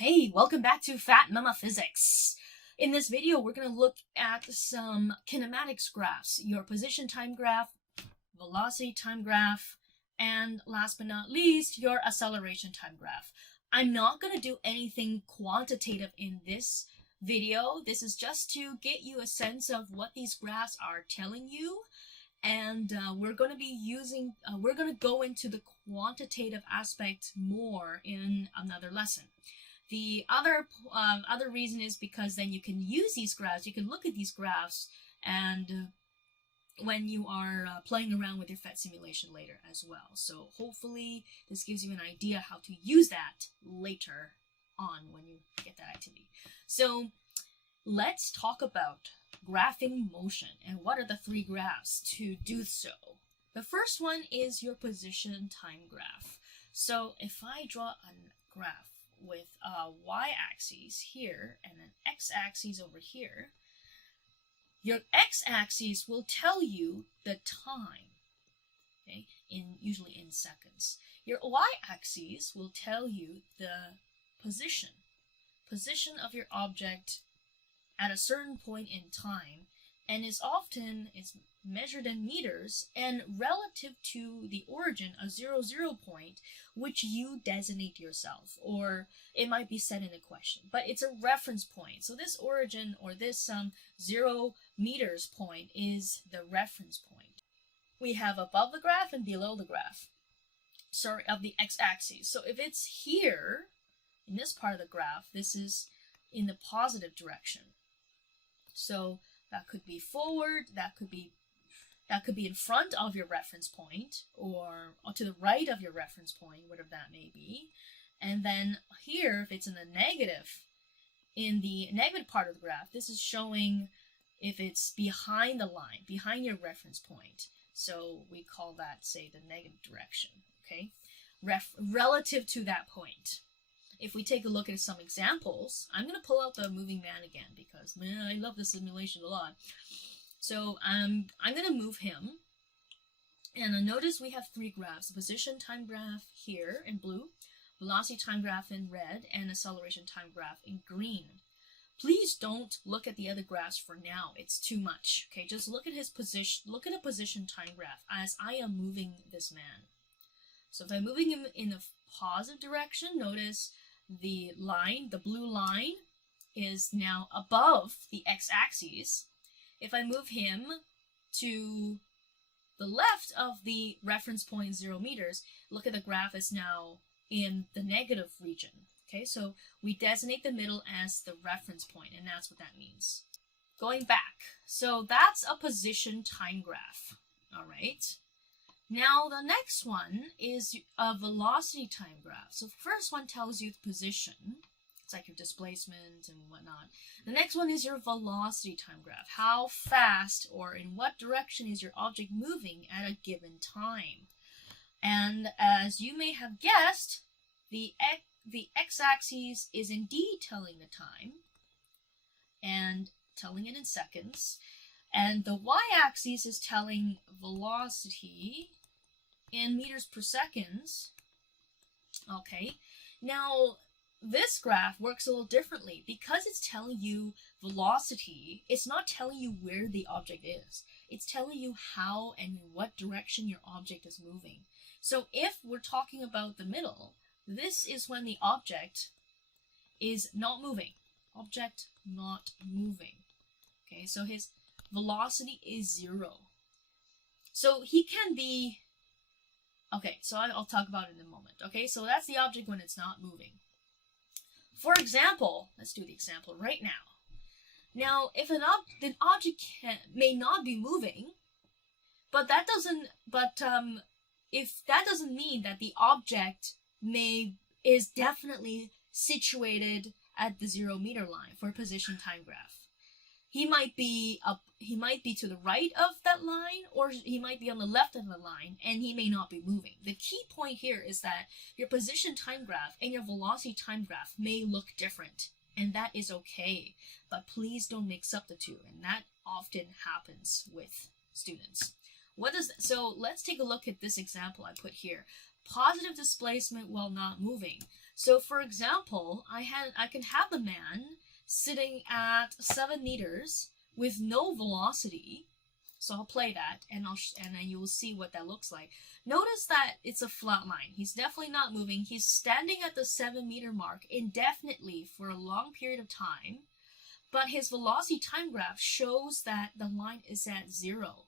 Hey, welcome back to Fat Mama Physics. In this video, we're going to look at some kinematics graphs, your position time graph, velocity time graph, and last but not least, your acceleration time graph. I'm not going to do anything quantitative in this video. This is just to get you a sense of what these graphs are telling you. And we're going to go into the quantitative aspect more in another lesson. The other reason is because then you can use these graphs, you can look at these graphs and when you are playing around with your PhET simulation later as well. So hopefully this gives you an idea how to use that later on when you get that activity. So let's talk about graphing motion and what are the three graphs to do so. The first one is your position time graph. So if I draw a graph with a y-axis here and an x-axis over here, your x-axis will tell you the time, okay, usually in seconds. Your y-axis will tell you the position of your object at a certain point in time, and is measured in meters and relative to the origin, a 0, 0 point, which you designate yourself, or it might be set in a question, but it's a reference point. So this origin or this 0 meters point is the reference point. We have above the graph and below the graph, of the x-axis. So if it's here, in this part of the graph, this is in the positive direction. So that could be forward, that could be in front of your reference point, or to the right of your reference point, whatever that may be. And then here, if it's in the negative part of the graph, this is showing if it's behind the line, behind your reference point. So we call that, say, the negative direction, okay? Relative to that point. If we take a look at some examples, I'm going to pull out the moving man again because, man, I love this simulation a lot. So I'm going to move him. And notice we have three graphs. The position time graph here in blue, velocity time graph in red, and acceleration time graph in green. Please don't look at the other graphs for now. It's too much. Okay, just look at his position. Look at a position time graph as I am moving this man. So if I'm moving him in the positive direction, notice the blue line is now above the x-axis. If I move him to the left of the reference point 0 meters, look at the graph is now in the negative region. Okay, so we designate the middle as the reference point, and that's what that means. Going back, so that's a position time graph. All right. Now the next one is a velocity time graph. So the first one tells you the position. It's like your displacement and whatnot. The next one is your velocity time graph. How fast or in what direction is your object moving at a given time? And as you may have guessed, the x-axis is indeed telling the time and telling it in seconds. And the y-axis is telling velocity in meters per second. Okay, now this graph works a little differently because it's telling you velocity. It's not telling you where the object is. It's telling you how and in what direction your object is moving. So if we're talking about the middle, this is when the object is not moving. Object not moving. Okay, so his velocity is 0. So he can be, okay, so I'll talk about it in a moment. Okay, so that's the object when it's not moving. For example, let's do the example right now. Now, if an object may not be moving, but if that doesn't mean that the object is definitely situated at the 0 meter line for a position time graph. He might be to the right of that line, or he might be on the left of the line, and he may not be moving. The key point here is that your position time graph and your velocity time graph may look different, and that is okay. But please don't mix up the two, and that often happens with students. So let's take a look at this example I put here. positive displacement while not moving. So for example, I can have the man sitting at 7 meters with no velocity. So I'll play that, and then you will see what that looks like. Notice that it's a flat line. He's definitely not moving. He's standing at the 7-meter mark indefinitely for a long period of time, but his velocity time graph shows that the line is at 0.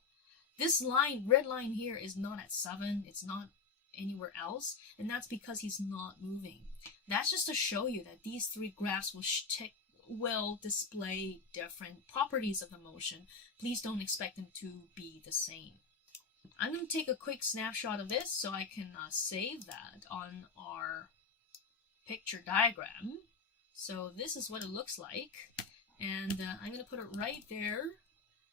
This line, red line here, is not at 7. It's not anywhere else, and that's because he's not moving. That's just to show you that these 3 graphs will display different properties of the motion. Please don't expect them to be the same. I'm going to take a quick snapshot of this so I can save that on our picture diagram. So this is what it looks like, and I'm going to put it right there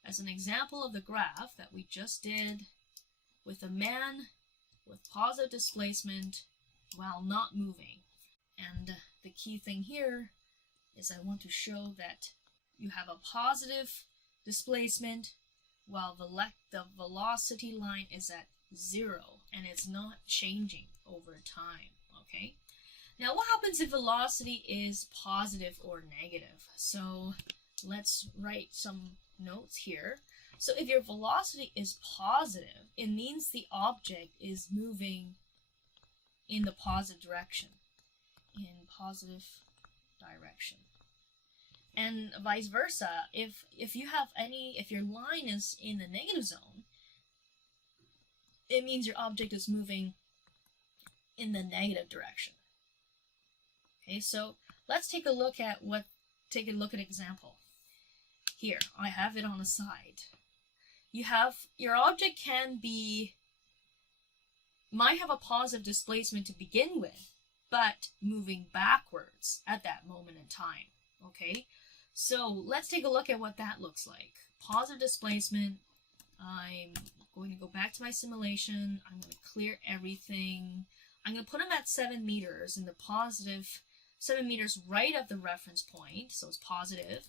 as an example of the graph that we just did with a man with positive displacement while not moving. And the key thing here is I want to show that you have a positive displacement while the velocity line is at 0 and it's not changing over time, okay? Now what happens if velocity is positive or negative? So let's write some notes here. So if your velocity is positive, it means the object is moving in the positive direction. And vice versa, if your line is in the negative zone, it means your object is moving in the negative direction. Okay, so let's take a look at an example. Here, I have it on the side. Your object might have a positive displacement to begin with, but moving backwards at that moment in time. Okay, so let's take a look at what that looks like. Positive displacement. I'm going to go back to my simulation. I'm going to clear everything. I'm going to put him at 7 meters in the positive 7 meters right of the reference point, so it's positive.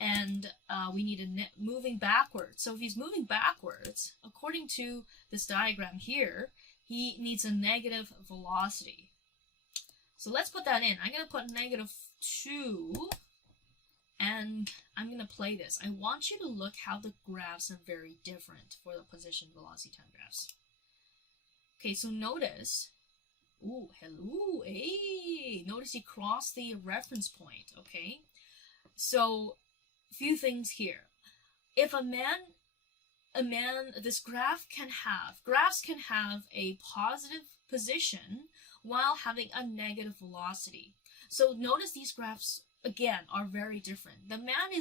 And we need a moving backwards. So if he's moving backwards, according to this diagram here, he needs a negative velocity. So let's put that in. I'm going to put -2, and I'm going to play this. I want you to look how the graphs are very different for the position velocity time graphs. Okay, so notice, ooh, hello, hey, notice he crossed the reference point, okay? So, a few things here. If this graphs can have a positive position while having a negative velocity. So notice these graphs again are very different. The man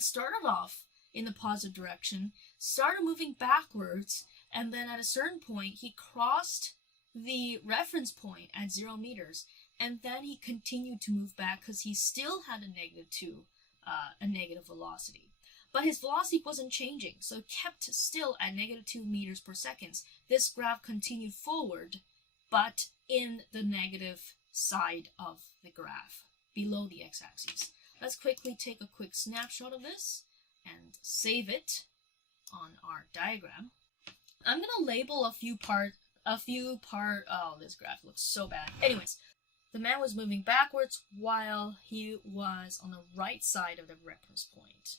started off in the positive direction, started moving backwards, and then at a certain point he crossed the reference point at 0 meters, and then he continued to move back because he still had a negative velocity. But his velocity wasn't changing, so it kept still at -2 meters per second. This graph continued forward, but in the negative side of the graph, below the x-axis. Let's quickly take a quick snapshot of this and save it on our diagram. I'm gonna label a few part. Oh, this graph looks so bad. Anyways, the man was moving backwards while he was on the right side of the reference point.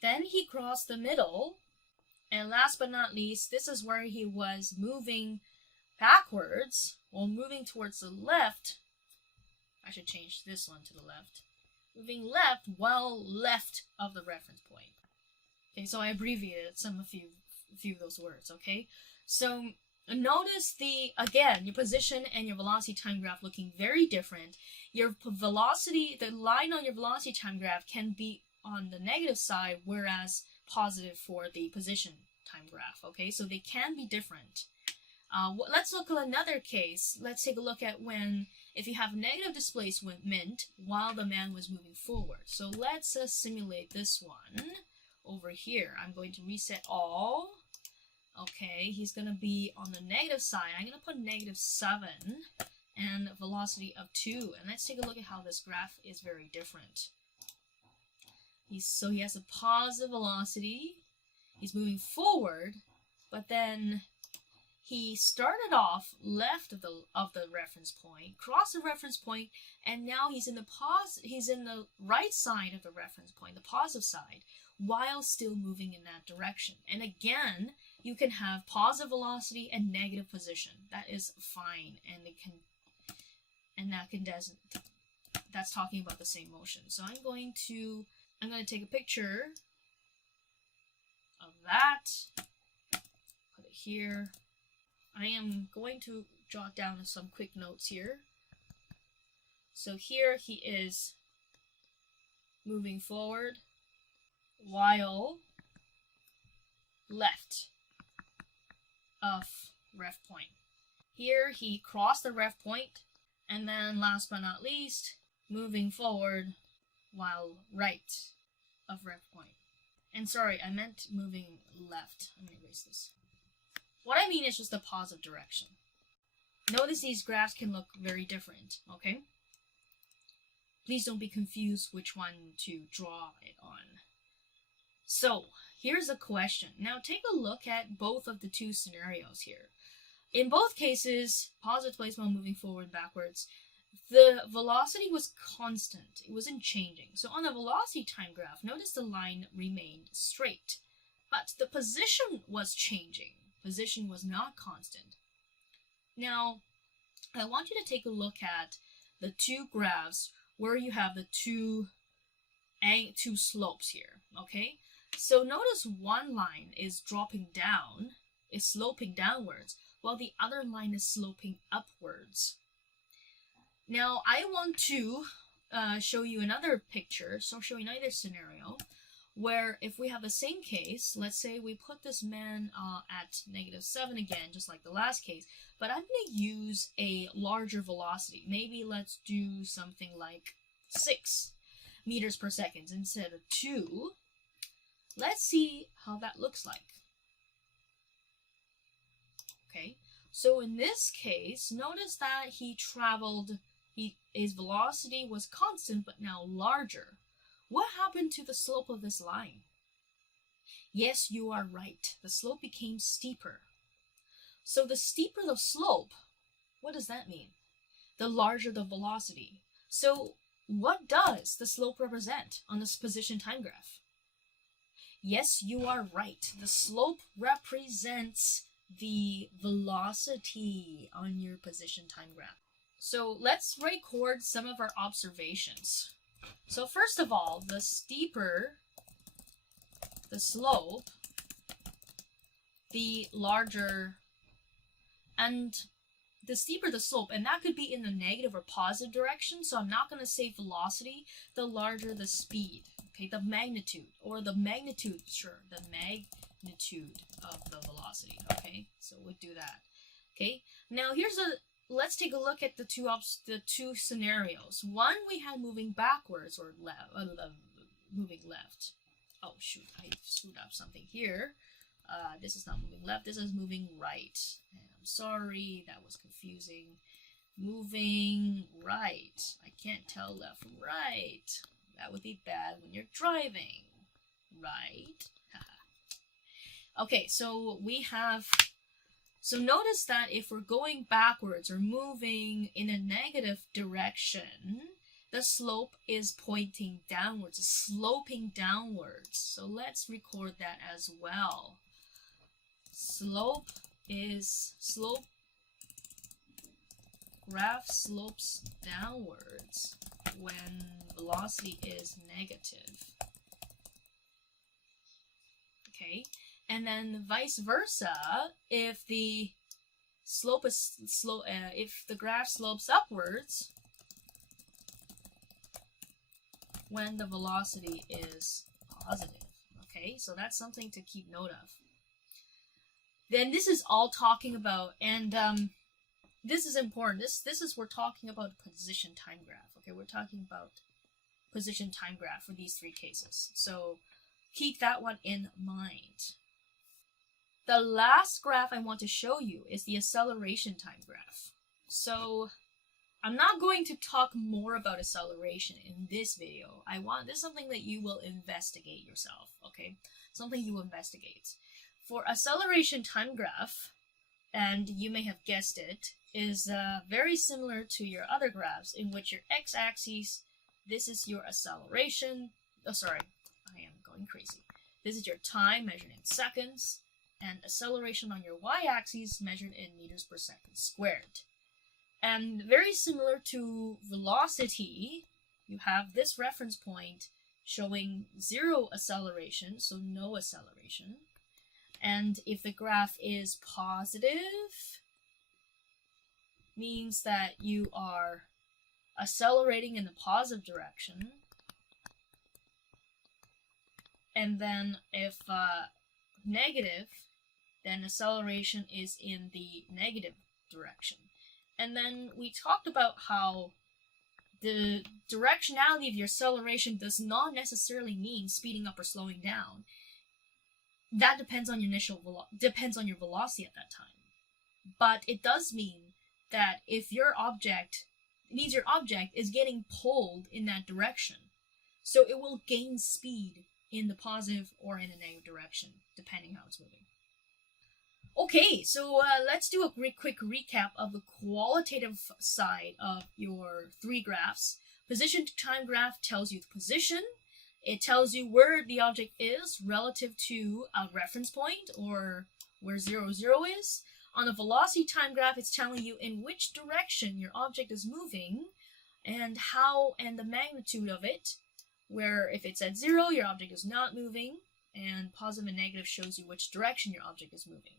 Then he crossed the middle, and last but not least, this is where he was moving backwards while moving towards the left. I should change this one to the left. Moving left while left of the reference point. Okay, so I abbreviated a few of those words, okay? So notice your position and your velocity time graph looking very different. Your velocity, the line on your velocity time graph can be on the negative side, whereas positive for the position time graph, okay? So they can be different. Let's look at another case. Let's take a look at if you have negative displacement while the man was moving forward. So let's simulate this one over here. I'm going to reset all. Okay, he's going to be on the negative side. I'm going to put -7 and a velocity of 2. And let's take a look at how this graph is very different. So he has a positive velocity. He's moving forward, but then he started off left of the reference point, crossed the reference point, and now he's in the right side of the reference point, the positive side, while still moving in that direction. And again, you can have positive velocity and negative position. That is fine, that's talking about the same motion. So I'm going to take a picture of that, put it here. I am going to jot down some quick notes here. So here he is moving forward while left of ref point. Here he crossed the ref point, and then last but not least, moving forward while right of ref point. And sorry, I meant moving left. Let me erase this. What I mean is just the positive direction. Notice these graphs can look very different, okay? Please don't be confused which one to draw it on. So, here's a question. Now take a look at both of the two scenarios here. In both cases, positive displacement moving forward, backwards, the velocity was constant. It wasn't changing. So on the velocity time graph, notice the line remained straight, but the position was changing. Position was not constant. Now, I want you to take a look at the two graphs where you have the two slopes here, okay? So notice one line is dropping down, is sloping downwards, while the other line is sloping upwards. Now, I want to show you another picture, so show you another scenario, where if we have the same case, let's say we put this man at -7 again, just like the last case, but I'm going to use a larger velocity. Maybe let's do something like 6 meters per second instead of 2. Let's see how that looks like. Okay, so in this case, notice that his velocity was constant, but now larger. What happened to the slope of this line? Yes, you are right. The slope became steeper. So the steeper the slope, what does that mean? The larger the velocity. So what does the slope represent on this position time graph? Yes, you are right. The slope represents the velocity on your position time graph. So let's record some of our observations. So first of all, the steeper the slope, the larger, and the steeper the slope, and that could be in the negative or positive direction, so I'm not going to say velocity, the larger the speed, okay, the magnitude, or the magnitude, sure, the magnitude of the velocity, okay, so we'll do that, okay. Now let's take a look at the two scenarios. One, we had moving backwards or moving left. Oh shoot, I screwed up something here. This is not moving left, this is moving right. I'm sorry, that was confusing. Moving right. I can't tell left from right. That would be bad when you're driving. Right? Okay, so notice that if we're going backwards or moving in a negative direction, the slope is pointing downwards, it's sloping downwards. So let's record that as well. Graph slopes downwards when velocity is negative. Okay, and then vice versa, if the if the graph slopes upwards when the velocity is positive. Okay, so that's something to keep note of. Then this is all talking about, and this is important. This is we're talking about position time graph. Okay, we're talking about position time graph for these three cases. So keep that one in mind. The last graph I want to show you is the acceleration time graph. So I'm not going to talk more about acceleration in this video. This is something that you will investigate yourself, okay? Something you investigate. For acceleration time graph, and you may have guessed it, is very similar to your other graphs, in which your x-axis, this is your acceleration. Oh, sorry, I am going crazy. This is your time measured in seconds, and acceleration on your y-axis measured in meters per second squared. And very similar to velocity, you have this reference point showing 0 acceleration, so no acceleration. And if the graph is positive, means that you are accelerating in the positive direction. And then if negative, then acceleration is in the negative direction. And then we talked about how the directionality of your acceleration does not necessarily mean speeding up or slowing down. That depends on your depends on your velocity at that time. But it does mean that if your object, it means your object is getting pulled in that direction. So it will gain speed in the positive or in the negative direction, depending how it's moving. Okay, so let's do a quick recap of the qualitative side of your 3 graphs. Position time graph tells you the position. It tells you where the object is relative to a reference point, or where 0, 0 is. On the velocity time graph, it's telling you in which direction your object is moving and how and the magnitude of it, where if it's at 0, your object is not moving, and positive and negative shows you which direction your object is moving.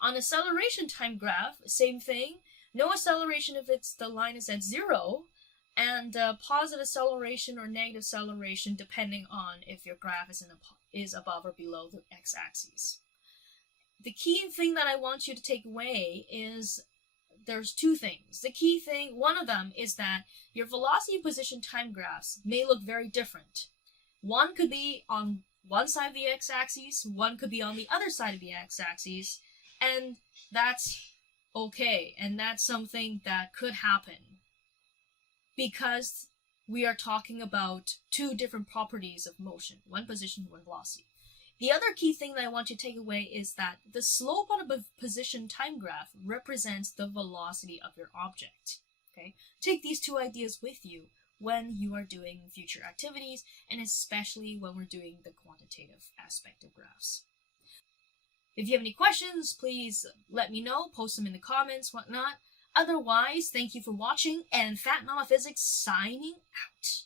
On acceleration time graph, same thing. No acceleration if the line is at 0, and positive acceleration or negative acceleration depending on if your graph is above or below the x-axis. The key thing that I want you to take away is there's 2 things. The key thing, one of them, is that your velocity and position time graphs may look very different. One could be on one side of the x-axis, one could be on the other side of the x-axis, and that's okay, and that's something that could happen because we are talking about 2 different properties of motion, one position, one velocity. The other key thing that I want you to take away is that the slope on a position time graph represents the velocity of your object. Okay? Take these 2 ideas with you when you are doing future activities, and especially when we're doing the quantitative aspect of graphs. If you have any questions, please let me know, post them in the comments, whatnot. Otherwise, thank you for watching, and Fat Mama Physics signing out.